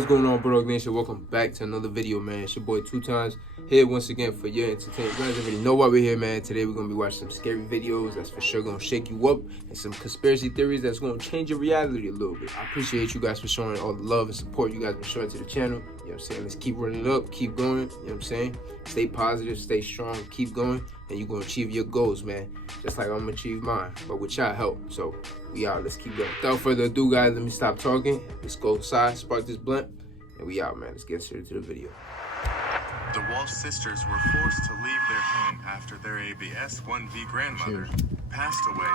What's going on, Bulldog Nation? Welcome back to another video, man. It's your boy 2Times here once again for your entertainment. You guys already know why we're here, man. Today we're gonna be watching some scary videos that's for sure gonna shake you up, and some conspiracy theories that's gonna change your reality a little bit. I appreciate you guys for showing all the love and support you guys been showing to the channel. You know what I'm saying? Let's keep running it up, keep going. You know what I'm saying? Stay positive, stay strong, keep going, and you're gonna achieve your goals, man. Just like I'm gonna achieve mine, but with y'all help. So we out. Let's keep going. Without further ado, guys, let me stop talking. Let's go inside, spark this blunt, and we out, man. Let's get straight to the video. The Walsh sisters were forced to leave their home after their ABS 1V grandmother passed away.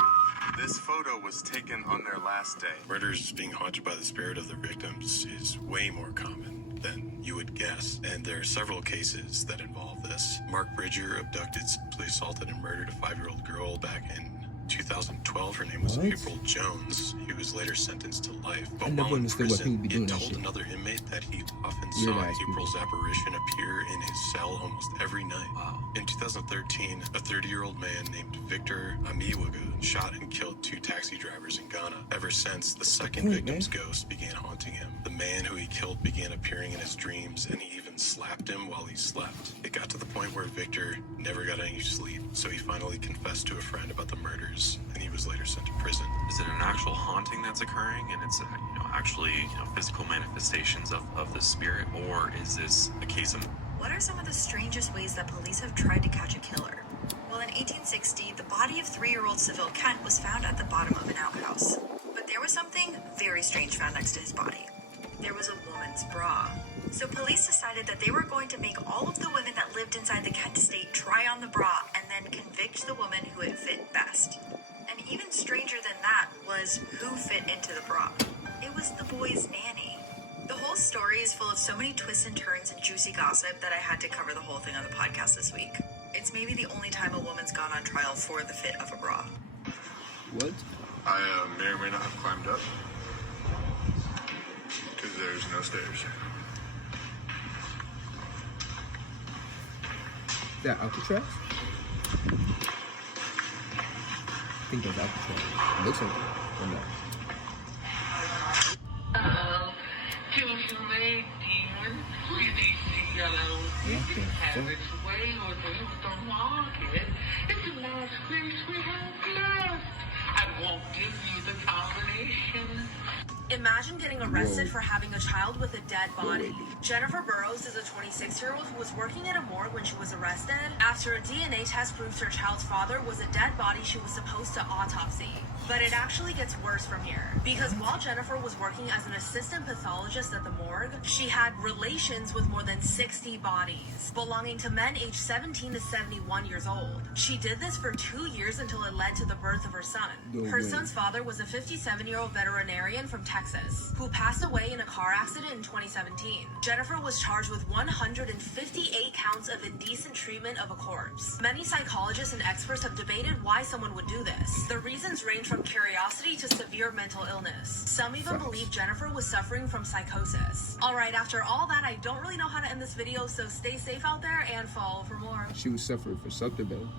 This photo was taken on their last day. Murders being haunted by the spirit of their victims is way more common than you would guess, and there are several cases that involve this. Mark Bridger abducted, sexually assaulted, and murdered a 5-year-old girl back in 2012. Her name was April Jones. He was later sentenced to life. But while in prison, he told another inmate that he often saw April's apparition appear in his cell almost every night. Wow. In 2013, a 30-year-old man named Victor Amiwaga shot and killed 2 taxi drivers in Ghana. Ever since, the second victim's ghost began haunting him. The man who he killed began appearing in his dreams, and he even slapped him while he slept. It got to the point where Victor never got any sleep, so he finally confessed to a friend about the murders, and he was later sent to prison. Is it an actual haunting that's occurring, and it's actually physical manifestations of the spirit, or is this a case of... What are some of the strangest ways that police have tried to catch a killer? Well, in 1860, the body of 3-year-old Seville Cant was found at the bottom of an outhouse. But there was something very strange found next to his body. There was a woman's bra. So police decided that they were going to make all of the women that lived inside the Kent estate try on the bra and then convict the woman who it fit best. And even stranger than that was who fit into the bra. It was the boy's nanny. The whole story is full of so many twists and turns and juicy gossip that I had to cover the whole thing on the podcast this week. It's maybe the only time a woman's gone on trial for the fit of a bra. What? I may or may not have climbed up, because there's no stairs. Is that Alcatraz? I think that's Alcatraz. It looks like it. Or not. Have its way or leave the market. It's the last place we have left. I won't give you the combination. Imagine getting arrested for having a child with a dead body. Jennifer Burrows is a 26-year-old who was working at a morgue when she was arrested after a DNA test proved her child's father was a dead body she was supposed to autopsy. But it actually gets worse from here, because while Jennifer was working as an assistant pathologist at the morgue, she had relations with more than 60 bodies, belonging to men aged 17 to 71 years old. She did this for 2 years until it led to the birth of her son. Her son's father was a 57-year-old veterinarian from Texas, who passed away in a car accident in 2017. Jennifer was charged with 158 counts of indecent treatment of a corpse. Many psychologists and experts have debated why someone would do this. The reasons range from curiosity to severe mental illness. Some even believe Jennifer was suffering from psychosis. Alright, after all that, I don't really know how to end this video, so stay safe out there and follow for more. She was suffering from something, man.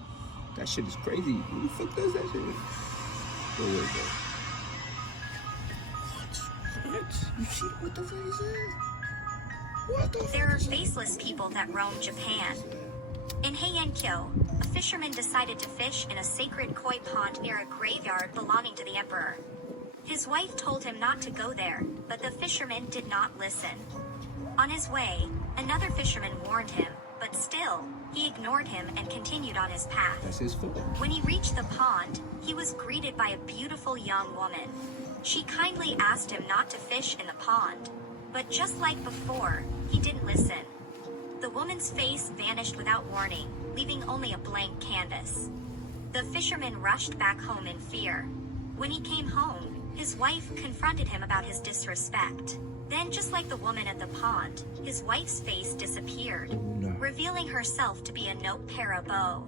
That shit is crazy. Who the fuck does that shit? Go away, bro. What? You see what the fuck is that? What the fuck? There are faceless people that roam Japan. In Heian-kyo, a fisherman decided to fish in a sacred koi pond near a graveyard belonging to the emperor. His wife told him not to go there, but the fisherman did not listen. On his way, another fisherman warned him, but still, he ignored him and continued on his path. That's his fault. When he reached the pond, he was greeted by a beautiful young woman. She kindly asked him not to fish in the pond, but just like before, he didn't listen. The woman's face vanished without warning, leaving only a blank canvas. The fisherman rushed back home in fear. When he came home, his wife confronted him about his disrespect. Then, just like the woman at the pond, his wife's face disappeared, revealing herself to be a note parabo.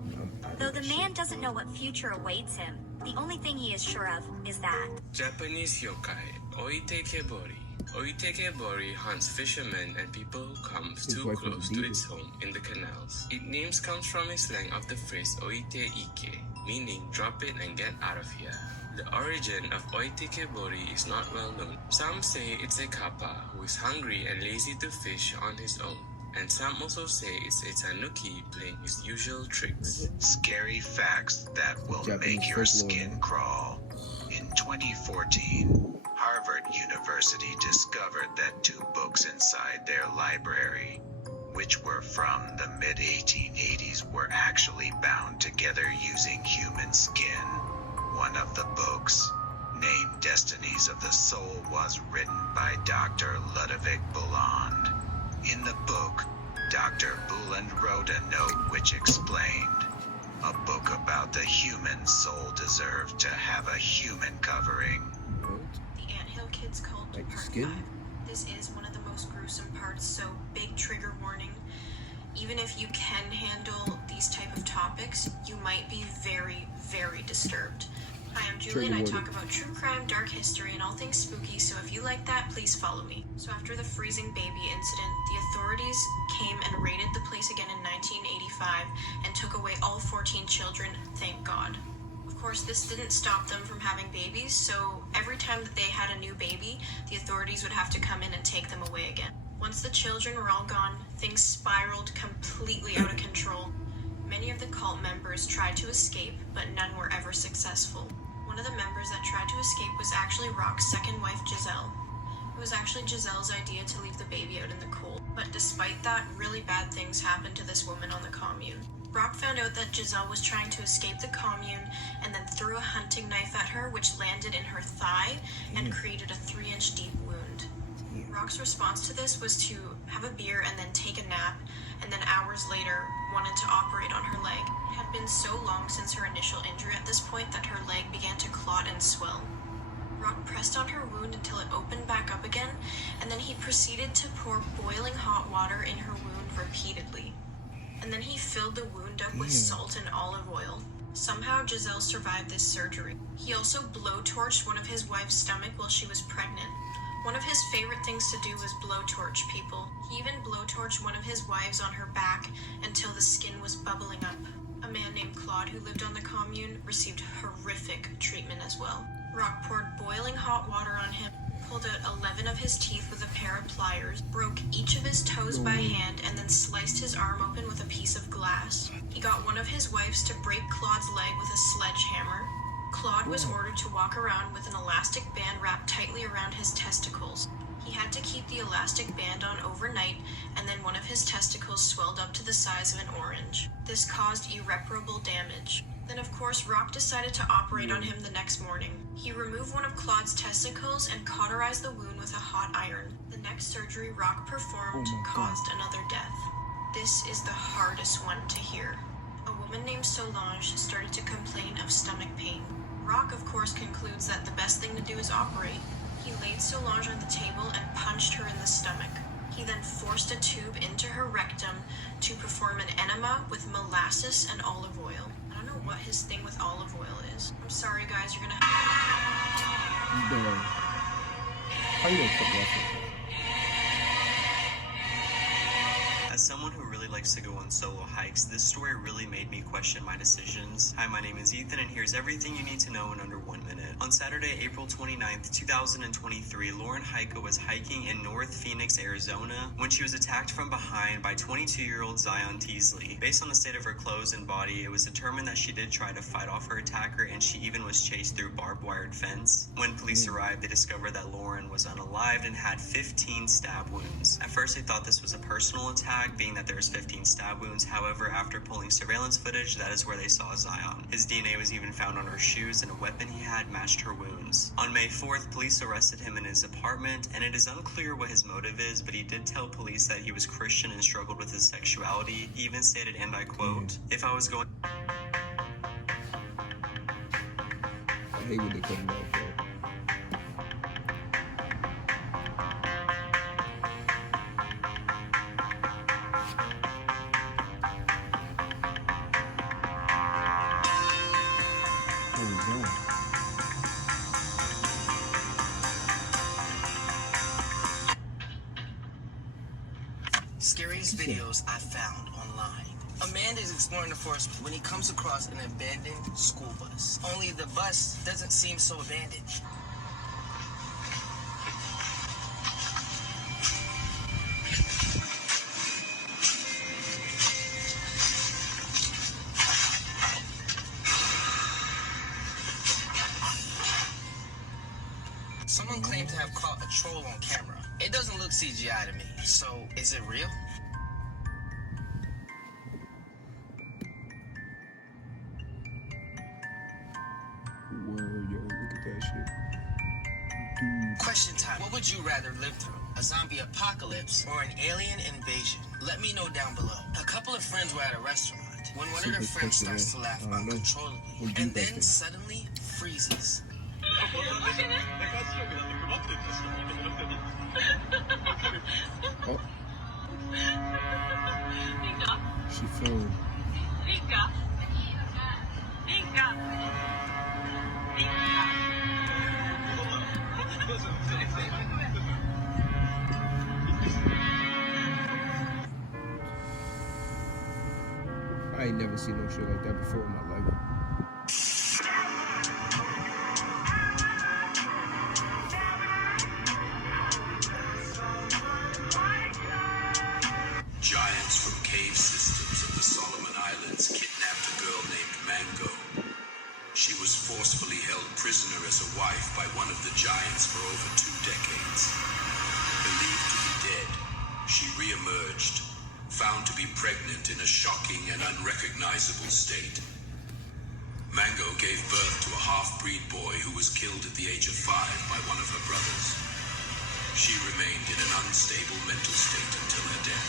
Though the man doesn't know what future awaits him, the only thing he is sure of is that Japanese yokai, Oitekebori. Oitekebori hunts fishermen and people who come too close to its home in the canals. Its name comes from a slang of the phrase Oite Ike, meaning drop it and get out of here. The origin of oitekebori is not well known. Some say it's a kappa who is hungry and lazy to fish on his own. And some also say it's a tanuki playing his usual tricks. Scary facts that will Japanese make your folklore. skin crawl. In 2014, Harvard University discovered that 2 books inside their library, which were from the mid-1880s, were actually bound together using human skin. One of the books, named Destinies of the Soul, was written by Dr. Ludovic Bulland. In the book, Dr. Bulland wrote a note which explained, "A book about the human soul deserved to have a human covering." The Anthill Kids cult Like the part skin? 5. This is one of the most gruesome parts, so big trigger warning. Even if you can handle these type of topics, you might be very, very disturbed. Hi, I'm Julie and I talk about true crime, dark history, and all things spooky, so if you like that, please follow me. So after the freezing baby incident, the authorities came and raided the place again in 1985 and took away all 14 children, thank God. Of course, this didn't stop them from having babies, so every time that they had a new baby, the authorities would have to come in and take them away again. Once the children were all gone, things spiraled completely out of control. Many of the cult members tried to escape, but none were ever successful. One of the members that tried to escape was actually Rock's second wife, Giselle. It was actually Giselle's idea to leave the baby out in the cold, but despite that, really bad things happened to this woman on the commune. Rock found out that Giselle was trying to escape the commune and then threw a hunting knife at her, which landed in her thigh and created a 3-inch deep wound. Rock's response to this was to have a beer and then take a nap, and then hours later wanted to operate on her leg. It had been so long since her initial injury at this point that her leg began to clot and swell. Rock pressed on her wound until it opened back up again, and then he proceeded to pour boiling hot water in her wound repeatedly. And then he filled the wound up with salt and olive oil. Somehow Giselle survived this surgery. He also blowtorched one of his wife's stomach while she was pregnant. One of his favorite things to do was blowtorch people. He even blowtorched one of his wives on her back until the skin was bubbling up. A man named Claude who lived on the commune received horrific treatment as well. Rock poured boiling hot water on him, pulled out 11 of his teeth with a pair of pliers, broke each of his toes by hand, and then sliced his arm open with a piece of glass. He got one of his wives to break Claude's leg with a sledgehammer. Claude was ordered to walk around with an elastic band wrapped tightly around his testicles. He had to keep the elastic band on overnight, and then one of his testicles swelled up to the size of an orange. This caused irreparable damage. Then, of course, Rock decided to operate on him the next morning. He removed one of Claude's testicles and cauterized the wound with a hot iron. The next surgery Rock performed caused another death. This is the hardest one to hear. A woman named Solange started to complain of stomach pain. Rock, of course, concludes that the best thing to do is operate. He laid Solange on the table and punched her in the stomach. He then forced a tube into her rectum to perform an enema with molasses and olive oil. I don't know what his thing with olive oil is. I'm sorry, guys, you're gonna How you gonna cook that? As someone who really likes to go on solo hikes, this story really made me question my decisions. Hi, my name is Ethan, and here's everything you need to know in under 1 minute. On Saturday, April 29th, 2023, Lauren Heiko was hiking in North Phoenix, Arizona, when she was attacked from behind by 22-year-old Zion Teasley. Based on the state of her clothes and body, it was determined that she did try to fight off her attacker, and she even was chased through barbed wired fence. When police arrived, they discovered that Lauren was unalived and had 15 stab wounds. At first, they thought this was a personal attack, being that there's 15 stab wounds. However, after pulling surveillance footage, that is where they saw Zion. His DNA was even found on her shoes, and a weapon he had matched her wounds. On May 4th, police arrested him in his apartment, and it is unclear what his motive is, but he did tell police that he was Christian and struggled with his sexuality. He even stated, and I quote, "If I was going..." I hate when they come back, bro. Scariest videos I found online. A man Cant is exploring the forest when he comes across an abandoned school bus. Only the bus doesn't seem so abandoned. Someone claimed to have caught a troll on camera. It doesn't look CGI to me, so is it real? Word, yo, look at that shit. Dude. Question time. What would you rather live through? A zombie apocalypse or an alien invasion? Let me know down below. A couple of friends were at a restaurant when one of their friends starts to laugh uncontrollably and then suddenly freezes. Oh. She phoned. I ain't never seen no shit like that before in my life. Giants from cave systems of the Solomon Islands kidnapped a girl named Mango. She was forcefully held prisoner as a wife by one of the giants for over 2 decades. Believed to be dead, she re-emerged, found to be pregnant in a shocking and unrecognizable state. Mango gave birth to a half-breed boy who was killed at the age of 5 by one of her brothers. She remained in an unstable mental state until her death.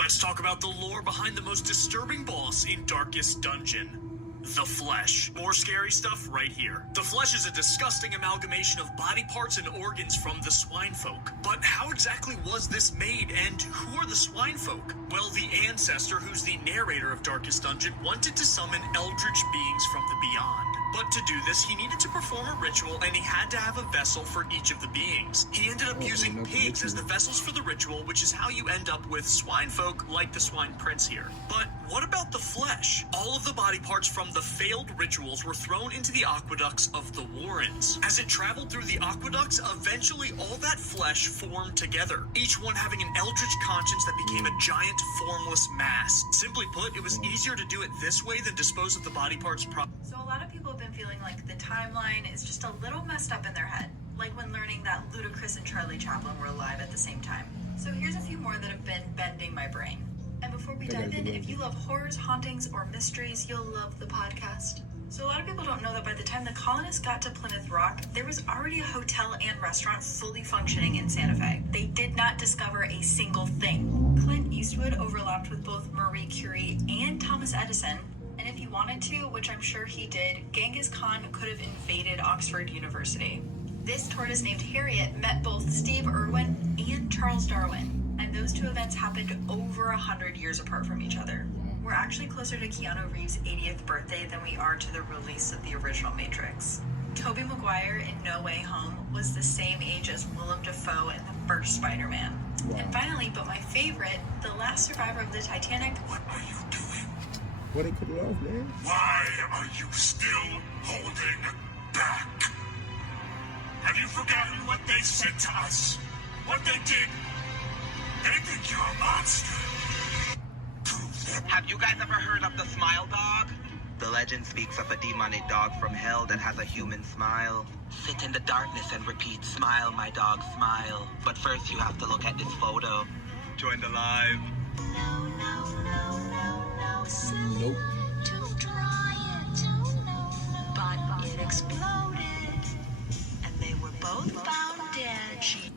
Let's talk about the lore behind the most disturbing boss in Darkest Dungeon. The Flesh. More scary stuff right here. The Flesh is a disgusting amalgamation of body parts and organs from the swine folk. But how exactly was this made, and who are the swine folk? Well, the ancestor, who's the narrator of Darkest Dungeon, wanted to summon eldritch beings from the beyond. But to do this, he needed to perform a ritual, and he had to have a vessel for each of the beings. He ended up using pigs as the vessels for the ritual, which is how you end up with swine folk like the swine prince here. But what about the flesh? All of the body parts from the failed rituals were thrown into the aqueducts of the Warrens. As it traveled through the aqueducts, eventually all that flesh formed together, each one having an eldritch conscience that became a giant formless mass. Simply put, it was easier to do it this way than dispose of the body parts properly. So a lot of people have been feeling like the timeline is just a little messed up in their head, like when learning that Ludacris and Charlie Chaplin were alive at the same time. So here's a few more that have been bending my brain. And before we dive in, if you love horrors, hauntings, or mysteries, you'll love the podcast. So a lot of people don't know that by the time the colonists got to Plymouth Rock, there was already a hotel and restaurant fully functioning in Santa Fe. They did not discover a single thing. Clint Eastwood overlapped with both Marie Curie and Thomas Edison, and if he wanted to, which I'm sure he did, Genghis Khan could have invaded Oxford University. This tortoise named Harriet met both Steve Irwin and Charles Darwin, and those two events happened over 100 years apart from each other. We're actually closer to Keanu Reeves' 80th birthday than we are to the release of the original Matrix. Tobey Maguire in No Way Home was the same age as Willem Dafoe in the first Spider-Man. Wow. And finally, but my favorite, the last survivor of the Titanic. What are you doing? Why they cut it off, man? Why are you still holding back? Have you forgotten what they said to us? What they did? They think you're a monster. Have you guys ever heard of the Smile Dog? The legend speaks of a demonic dog from hell that has a human smile. Sit in the darkness and repeat, smile, my dog, smile. But first you have to look at this photo. Join the live. Nope. To try it. But it exploded. And they were both found dead.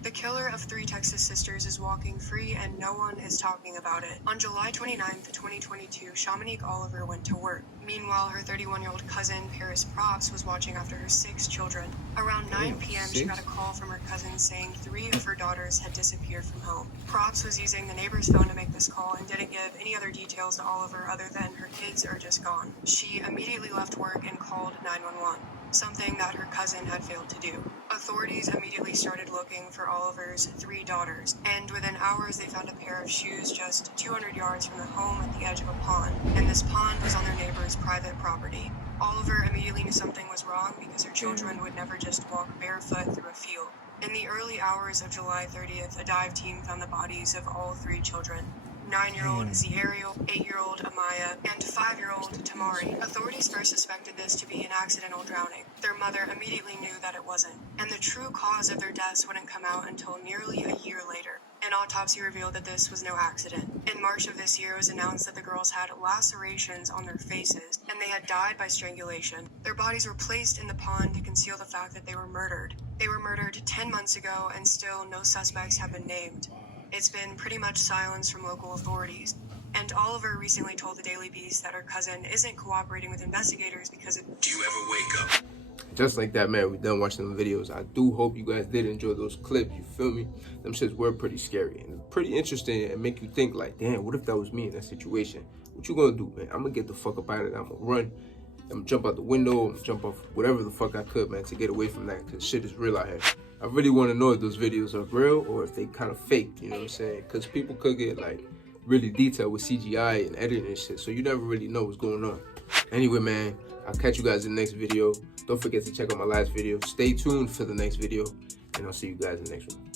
The killer of 3 Texas sisters is walking free and no one is talking about it. On July 29th, 2022, Shamanique Oliver went to work. Meanwhile, her 31-year-old cousin, Paris Props, was watching after her 6 children. Around 9 p.m., she got a call from her cousin saying 3 of her daughters had disappeared from home. Props was using the neighbor's phone to make this call and didn't give any other details to Oliver other than her kids are just gone. She immediately left work and called 911. something that her cousin had failed to do. Authorities immediately started looking for Oliver's 3 daughters, and within hours they found a pair of shoes just 200 yards from their home at the edge of a pond, and this pond was on their neighbor's private property. Oliver immediately knew something was wrong because her children would never just walk barefoot through a field. In the early hours of July 30th, a dive team found the bodies of all 3 children. 9-year-old Ziariel, 8-year-old Amaya, and 5-year-old Tamari. Authorities first suspected this to be an accidental drowning. Their mother immediately knew that it wasn't, and the true cause of their deaths wouldn't come out until nearly a year later. An autopsy revealed that this was no accident. In March of this year, it was announced that the girls had lacerations on their faces, and they had died by strangulation. Their bodies were placed in the pond to conceal the fact that they were murdered. They were murdered 10 months ago, and still no suspects have been named. It's been pretty much silence from local authorities. And Oliver recently told the Daily Beast that her cousin isn't cooperating with investigators because of... Do you ever wake up? Just like that, man, we done watching them videos. I do hope you guys did enjoy those clips, you feel me? Them shits were pretty scary and pretty interesting and make you think like, damn, what if that was me in that situation? What you gonna do, man? I'm gonna get the fuck up out of there. I'm gonna run. I'm gonna jump out the window. I'm gonna jump off whatever the fuck I could, man, to get away from that, because shit is real out here. I really want to know if those videos are real or if they kind of faked, you know what I'm saying? Because people could get like really detailed with CGI and editing and shit, so you never really know what's going on. Anyway, man, I'll catch you guys in the next video. Don't forget to check out my last video. Stay tuned for the next video, and I'll see you guys in the next one.